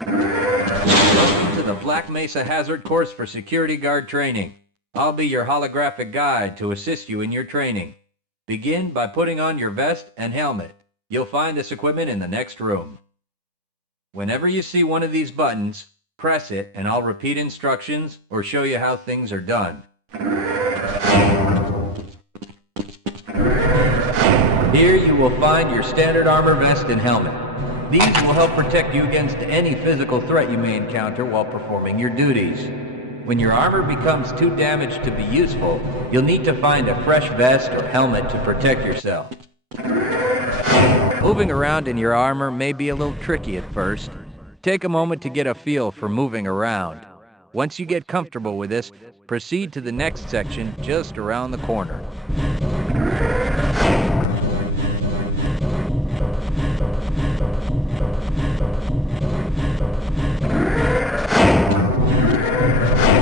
Welcome to the Black Mesa Hazard Course for Security Guard Training. I'll be your holographic guide to assist you in your training. Begin by putting on your vest and helmet. You'll find this equipment in the next room. Whenever you see one of these buttons, press it and I'll repeat instructions or show you how things are done. Here you will find your standard armor vest and helmet. These will help protect you against any physical threat you may encounter while performing your duties. When your armor becomes too damaged to be useful, you'll need to find a fresh vest or helmet to protect yourself. Moving around in your armor may be a little tricky at first. Take a moment to get a feel for moving around. Once you get comfortable with this, proceed to the next section just around the corner.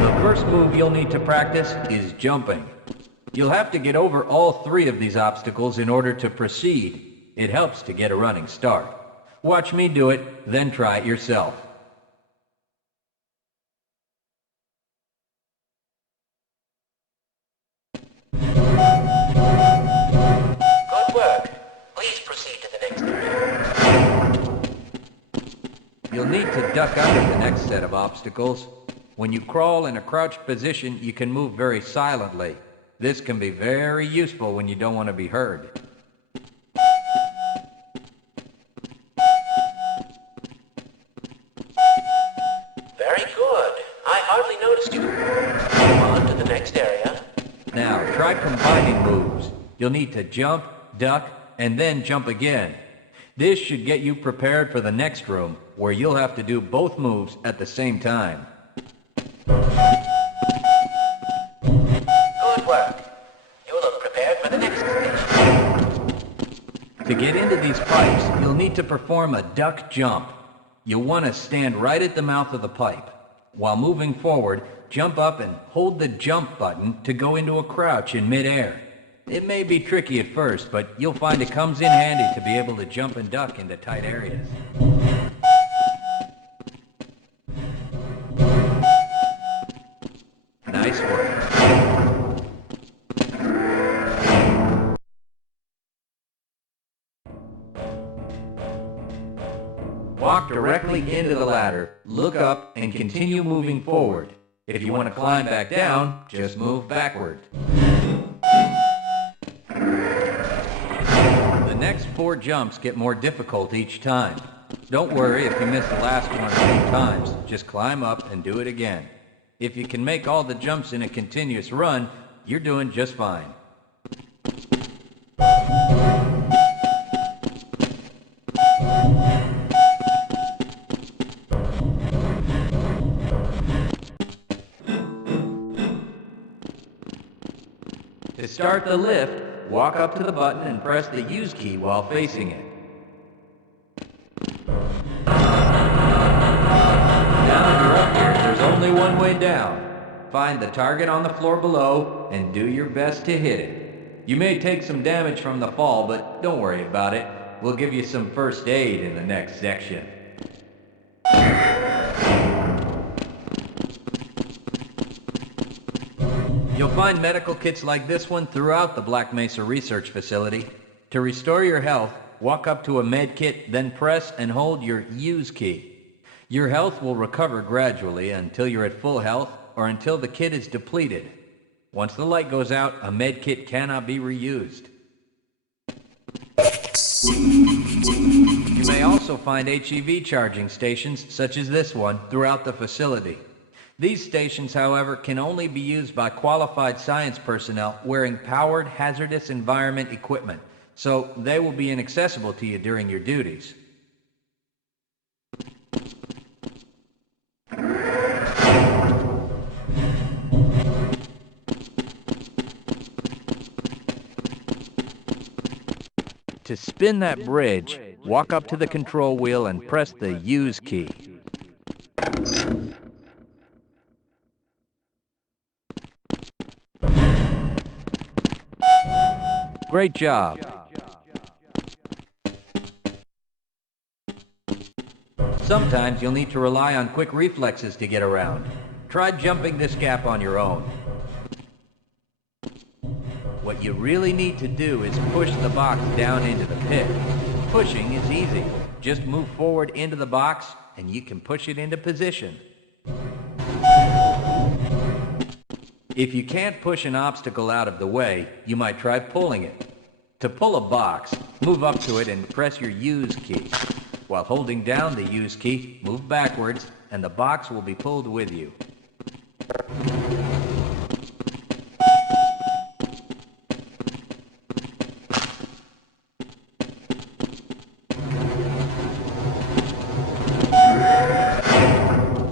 The first move you'll need to practice is jumping. You'll have to get over all three of these obstacles in order to proceed. It helps to get a running start. Watch me do it, then try it yourself. Good work. Please proceed to the next area. You'll need to duck under the next set of obstacles. When you crawl in a crouched position, you can move very silently. This can be very useful when you don't want to be heard. Very good. I hardly noticed you. Move on to the next area. Now, try combining moves. You'll need to jump, duck, and then jump again. This should get you prepared for the next room, where you'll have to do both moves at the same time. Good work. You look prepared for the next station. To get into these pipes, you'll need to perform a duck jump. You'll want to stand right at the mouth of the pipe. While moving forward, jump up and hold the jump button to go into a crouch in midair. It may be tricky at first, but you'll find it comes in handy to be able to jump and duck into tight areas. Nice work. Walk directly into the ladder, look up, and continue moving forward. If you want to climb back down, just move backward. The next 4 jumps get more difficult each time. Don't worry if you miss the last one a few times. Just climb up and do it again. If you can make all the jumps in a continuous run, you're doing just fine. To start the lift, walk up to the button and press the use key while facing it. Now that you're up here, there's only one way down. Find the target on the floor below and do your best to hit it. You may take some damage from the fall, but don't worry about it. We'll give you some first aid in the next section. You'll find medical kits like this one throughout the Black Mesa Research Facility. To restore your health, walk up to a med kit, then press and hold your use key. Your health will recover gradually until you're at full health or until the kit is depleted. Once the light goes out, a med kit cannot be reused. You may also find HEV charging stations, such as this one, throughout the facility. These stations, however, can only be used by qualified science personnel wearing powered hazardous environment equipment, so they will be inaccessible to you during your duties. To spin that bridge, walk up to the control wheel and press the use key. Great job. Sometimes you'll need to rely on quick reflexes to get around. Try jumping this gap on your own. What you really need to do is push the box down into the pit. Pushing is easy. Just move forward into the box and you can push it into position. If you can't push an obstacle out of the way, you might try pulling it. To pull a box, move up to it and press your use key. While holding down the use key, move backwards and the box will be pulled with you.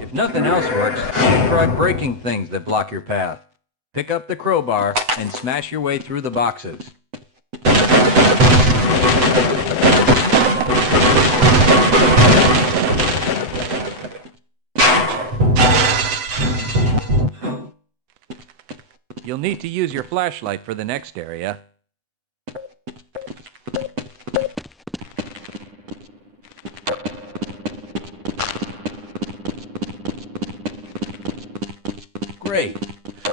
If nothing else works, try breaking things that block your path. Pick up the crowbar and smash your way through the boxes. You'll need to use your flashlight for the next area. Great.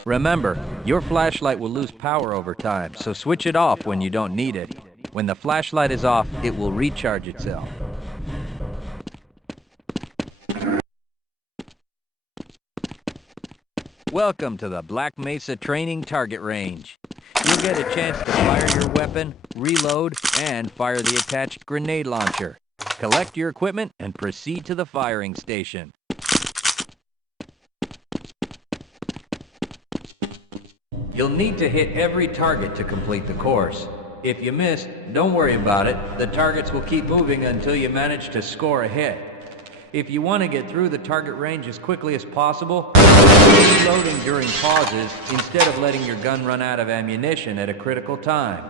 Remember, your flashlight will lose power over time, so switch it off when you don't need it. When the flashlight is off, it will recharge itself. Welcome to the Black Mesa Training Target Range. You'll get a chance to fire your weapon, reload, and fire the attached grenade launcher. Collect your equipment and proceed to the firing station. You'll need to hit every target to complete the course. If you miss, don't worry about it. The targets will keep moving until you manage to score a hit. If you want to get through the target range as quickly as possible, reloading during pauses instead of letting your gun run out of ammunition at a critical time.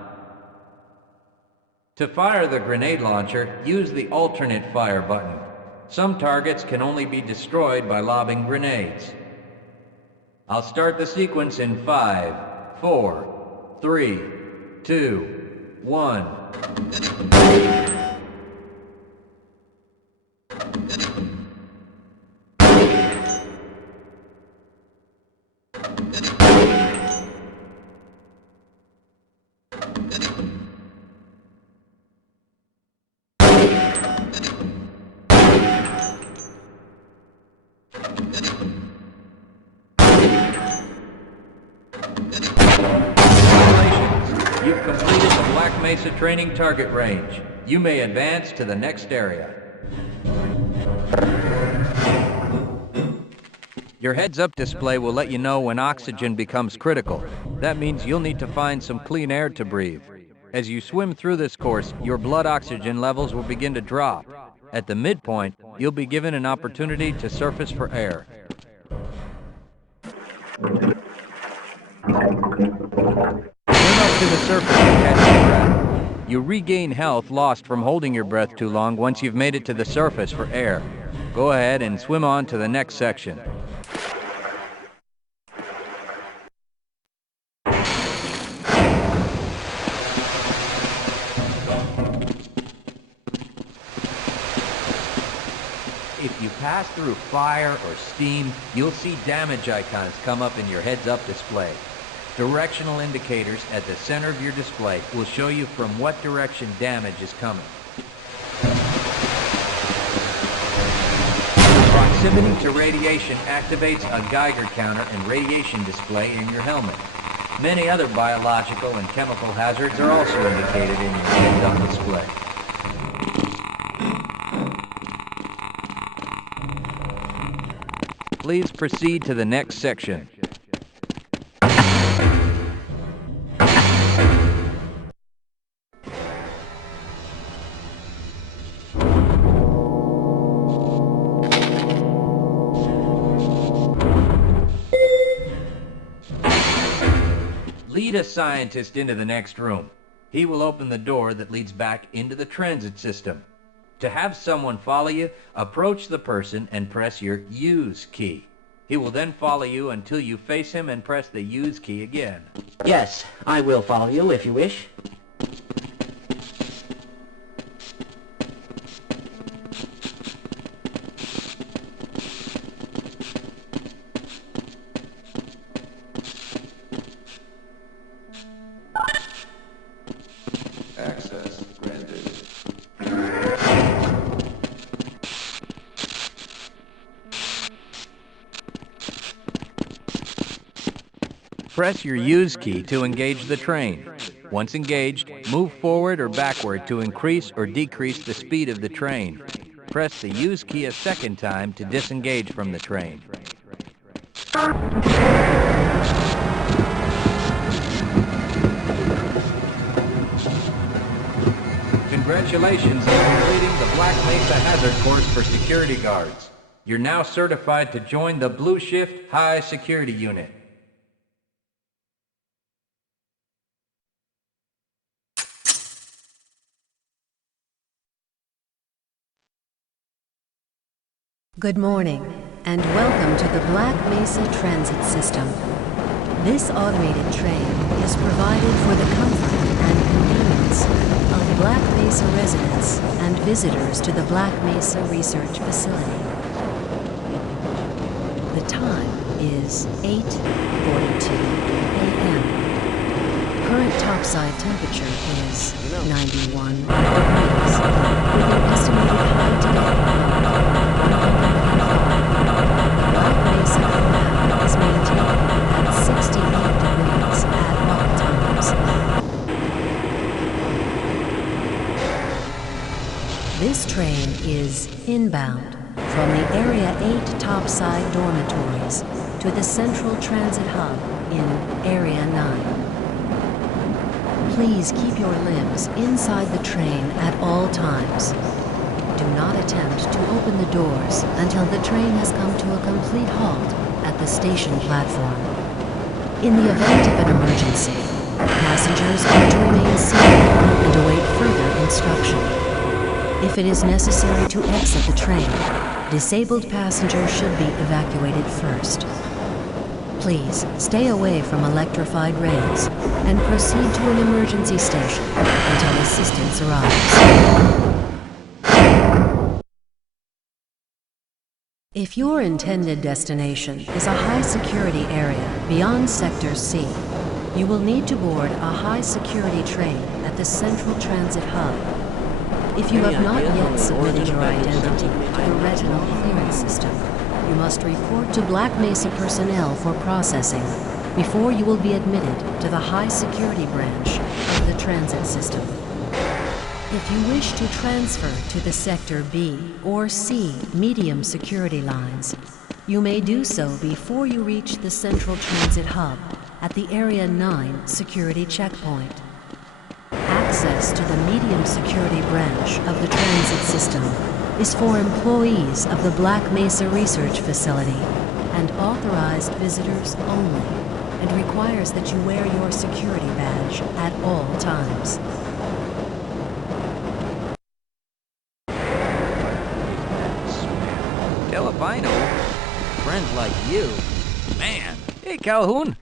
To fire the grenade launcher, use the alternate fire button. Some targets can only be destroyed by lobbing grenades. I'll start the sequence in 5, 4, 3, 2, 1. You've completed the Black Mesa Training Target Range. You may advance to the next area. Your heads-up display will let you know when oxygen becomes critical. That means you'll need to find some clean air to breathe. As you swim through this course, your blood oxygen levels will begin to drop. At the midpoint, you'll be given an opportunity to surface for air. Swim up to the surface and catch your breath. You regain health lost from holding your breath too long once you've made it to the surface for air. Go ahead and swim on to the next section. If you pass through fire or steam, you'll see damage icons come up in your heads-up display. Directional indicators at the center of your display will show you from what direction damage is coming. Proximity to radiation activates a Geiger counter and radiation display in your helmet. Many other biological and chemical hazards are also indicated in your heads-up display. Please proceed to the next section. Lead a scientist into the next room. He will open the door that leads back into the transit system. To have someone follow you, approach the person and press your use key. He will then follow you until you face him and press the use key again. Yes, I will follow you if you wish. Press your use key to engage the train. Once engaged, move forward or backward to increase or decrease the speed of the train. Press the use key a second time to disengage from the train. Congratulations on completing the Black Mesa Hazard Course for security guards. You're now certified to join the Blue Shift High Security Unit. Good morning, and welcome to the Black Mesa Transit System. This automated train is provided for the comfort and convenience of Black Mesa residents and visitors to the Black Mesa Research Facility. The time is 8:42 a.m. Current topside temperature is 91 degrees, with an estimated high today. Black Mesa compound is maintained at 68 degrees at all times. This train is inbound from the Area 8 topside dormitories to the Central Transit Hub in Area 9. Please keep your limbs inside the train at all times. Do not attempt to open the doors until the train has come to a complete halt at the station platform. In the event of an emergency, passengers are to remain seated and await further instruction. If it is necessary to exit the train, disabled passengers should be evacuated first. Please stay away from electrified rails and proceed to an emergency station until assistance arrives. If your intended destination is a high-security area beyond Sector C, you will need to board a high-security train at the Central Transit Hub. If you have not yet submitted your identity to the retinal clearance system, you must report to Black Mesa personnel for processing before you will be admitted to the high-security branch of the transit system. If you wish to transfer to the Sector B or C medium security lines, you may do so before you reach the Central Transit Hub at the Area 9 security checkpoint. Access to the medium security branch of the transit system is for employees of the Black Mesa Research Facility and authorized visitors only, and requires that you wear your security badge at all times. Albino, friends like you. Man. Hey, Calhoun.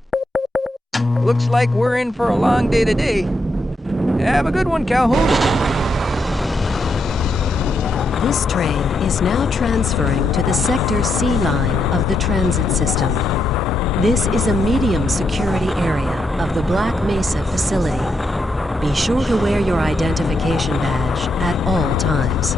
Looks like we're in for a long day today. Have a good one, Calhoun. This train is now transferring to the Sector C line of the transit system. This is a medium security area of the Black Mesa facility. Be sure to wear your identification badge at all times.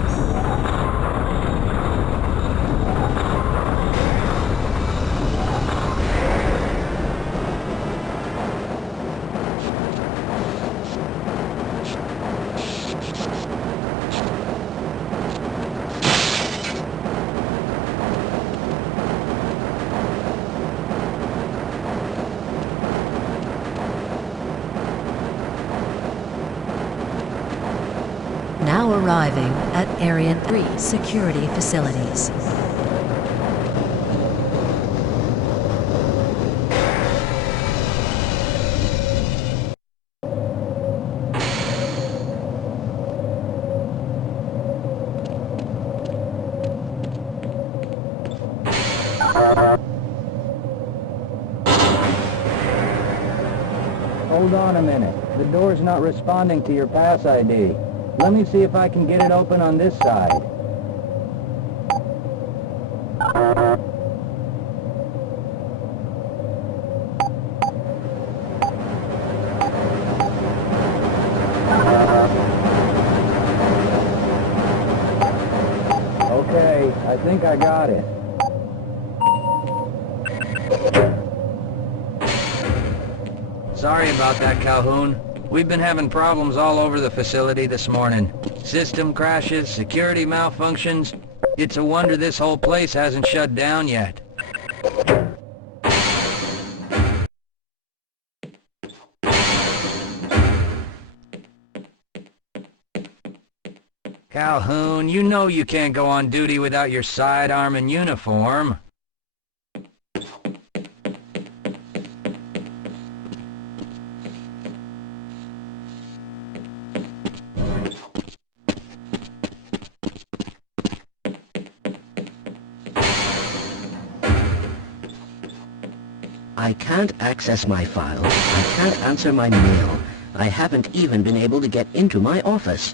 Now arriving at Area 3 security facilities. Hold on a minute. The door's not responding to your pass ID. Let me see if I can get it open on this side. Okay, I think I got it. Sorry about that, Calhoun. We've been having problems all over the facility this morning. System crashes, security malfunctions. It's a wonder this whole place hasn't shut down yet. Calhoun, you know you can't go on duty without your sidearm and uniform. I can't access my files. I can't answer my mail. I haven't even been able to get into my office.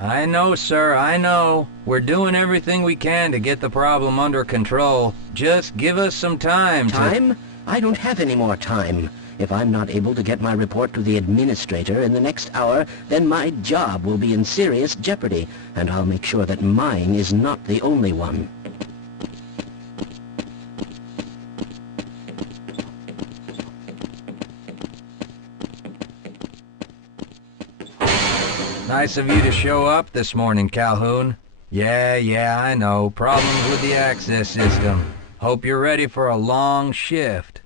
I know, sir, I know. We're doing everything we can to get the problem under control. Just give us some time to... Time? I don't have any more time. If I'm not able to get my report to the administrator in the next hour, then my job will be in serious jeopardy, and I'll make sure that mine is not the only one. Nice of you to show up this morning, Calhoun. Yeah, I know. Problems with the access system. Hope you're ready for a long shift.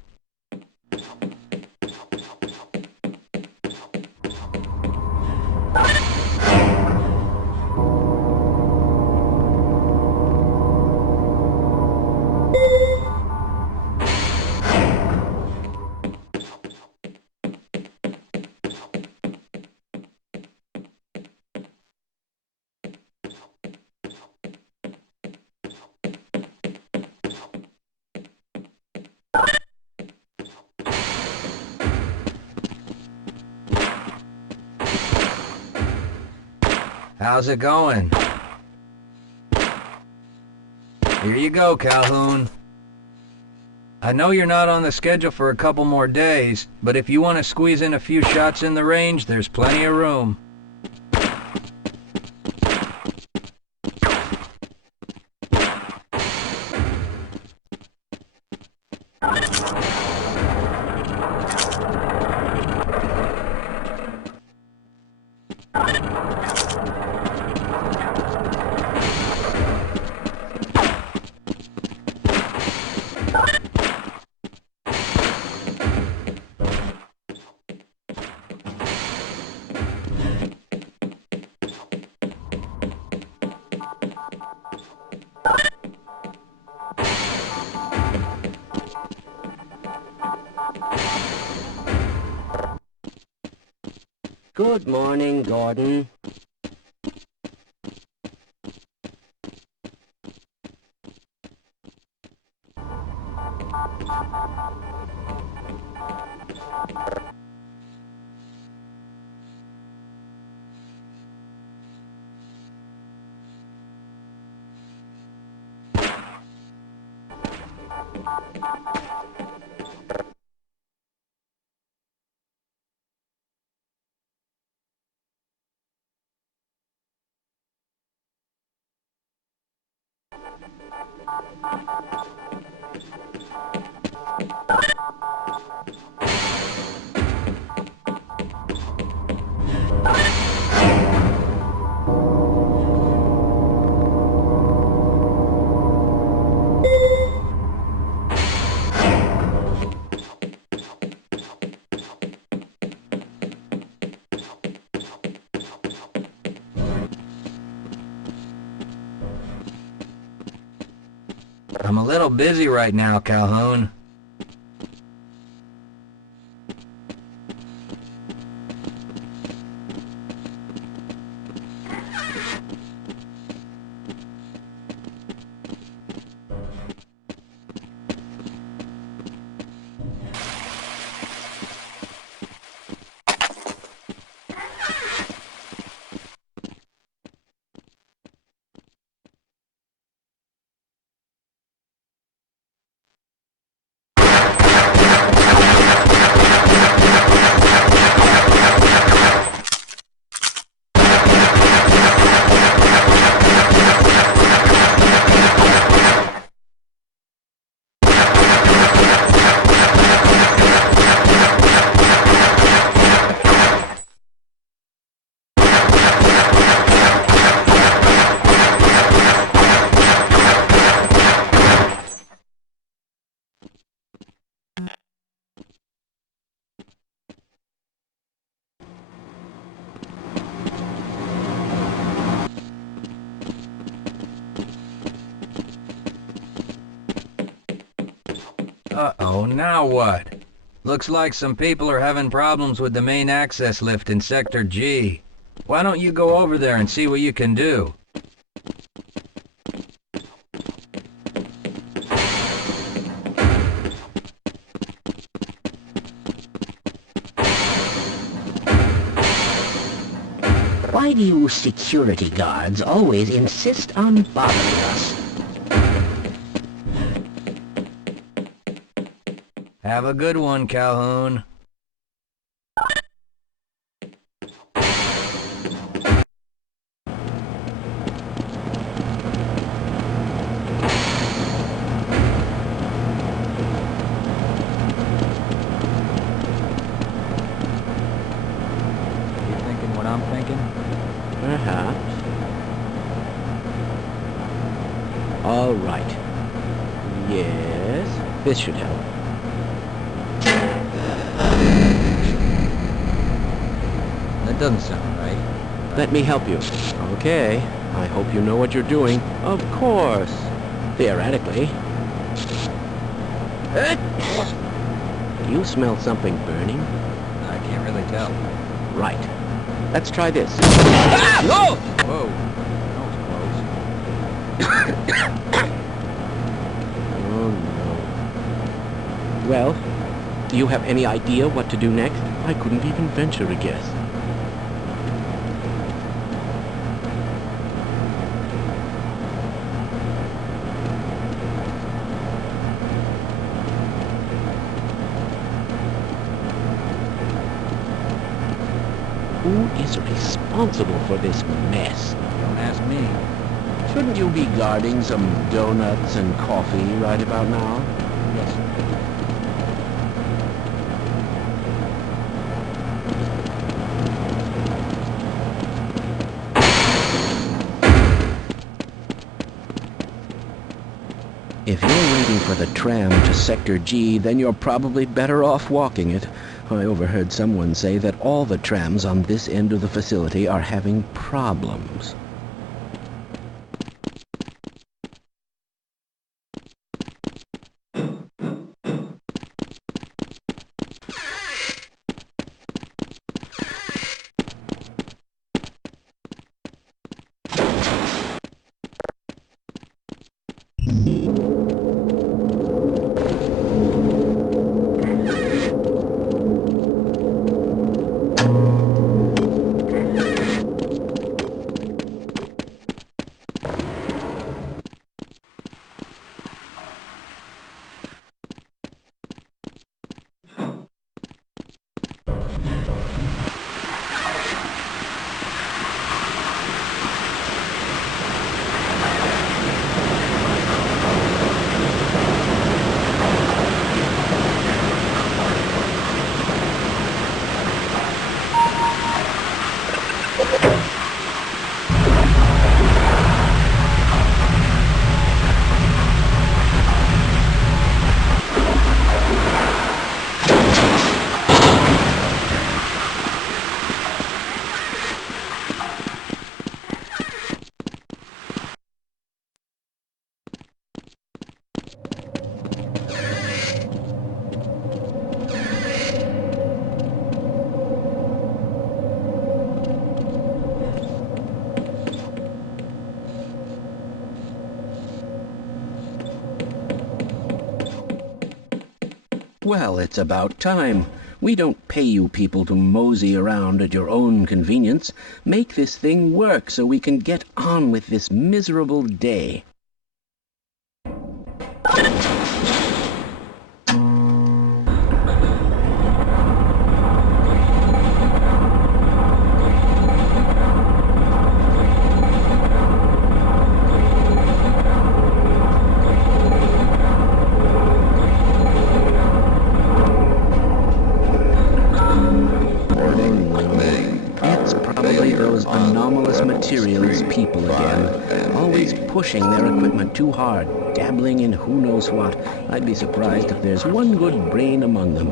How's it going? Here you go, Calhoun. I know you're not on the schedule for a couple more days, but if you want to squeeze in a few shots in the range, there's plenty of room. Good morning, Gordon. I'm a little busy right now, Calhoun. Uh-oh, now what? Looks like some people are having problems with the main access lift in Sector G. Why don't you go over there and see what you can do? Why do you security guards always insist on bothering us? Have a good one, Calhoun. You thinking what I'm thinking? Perhaps. All right. Yes, this should help. That doesn't sound right. Let me help you. Okay. I hope you know what you're doing. Of course. Theoretically. Do you smell something burning? I can't really tell. Right. Let's try this. Whoa! Whoa. That was close. Oh, no. Well, do you have any idea what to do next? I couldn't even venture a guess. Who is responsible for this mess? Don't ask me. Shouldn't you be guarding some donuts and coffee right about now? Yes, sir. If you're waiting for the tram to Sector G, then you're probably better off walking it. I overheard someone say that all the trams on this end of the facility are having problems. Well, it's about time. We don't pay you people to mosey around at your own convenience. Make this thing work so we can get on with this miserable day. Materials people again, always pushing their equipment too hard, dabbling in who knows what. I'd be surprised if there's one good brain among them.